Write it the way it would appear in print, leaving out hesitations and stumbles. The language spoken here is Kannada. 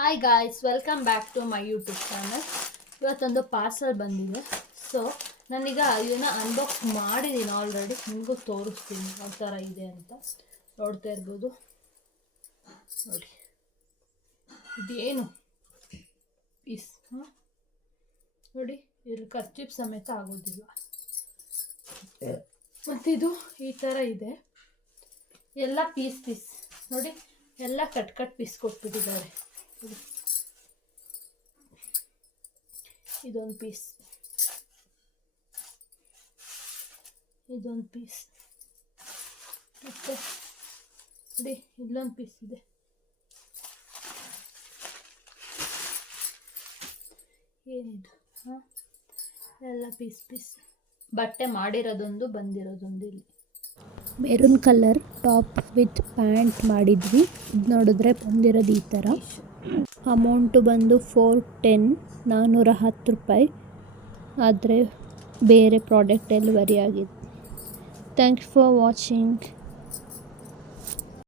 Hi guys, welcome back to my YouTube channel. ಇವತ್ತೊಂದು ಪಾರ್ಸಲ್ ಬಂದಿದೆ. ಸೊ ನಾನೀಗ ಇದನ್ನು ಅನ್ಬಾಕ್ಸ್ ಮಾಡಿದ್ದೀನಿ ಆಲ್ರೆಡಿ. ನಿಮಗೂ ತೋರಿಸ್ತೀನಿ ಯಾವ ಥರ ಇದೆ ಅಂತ. ನೋಡ್ತಾ ಇರ್ಬೋದು ನೋಡಿ, ಇದೇನು ಪೀಸ್ ನೋಡಿ, ಇಲ್ಲಿ ಕರ್ಚಿಪ್ ಸಮೇತ ಆಗೋದಿಲ್ಲ. ಮತ್ತಿದು ಈ ಥರ ಇದೆ, ಎಲ್ಲ ಪೀಸ್ ನೋಡಿ, ಎಲ್ಲ ಕಟ್ ಪೀಸ್ ಕೊಟ್ಬಿಟ್ಟಿದ್ದಾರೆ. ಇದೊಂದು ಪೀಸ್, ಮತ್ತೆ ನೋಡಿ ಇಲ್ಲೊಂದು ಪೀಸ್ ಇದೆ. ಏನಿದು? ಎಲ್ಲ ಪೀಸ್ ಬಟ್ಟೆ ಮಾಡಿರೋದೊಂದು, ಬಂದಿರೋದೊಂದು. ಇಲ್ಲಿ maroon colour top with pant ಮಾಡಿದ್ವಿ. ಇದು ನೋಡಿದ್ರೆ ಬಂದಿರೋದು ಈ ಥರ. ಅಮೌಂಟು ಬಂದು 410, 410 ರೂಪಾಯಿ. ಆದರೆ ಬೇರೆ ಪ್ರಾಡಕ್ಟ್ ಡೆಲಿವರಿ ಆಗಿದೆ. Thanks for watching.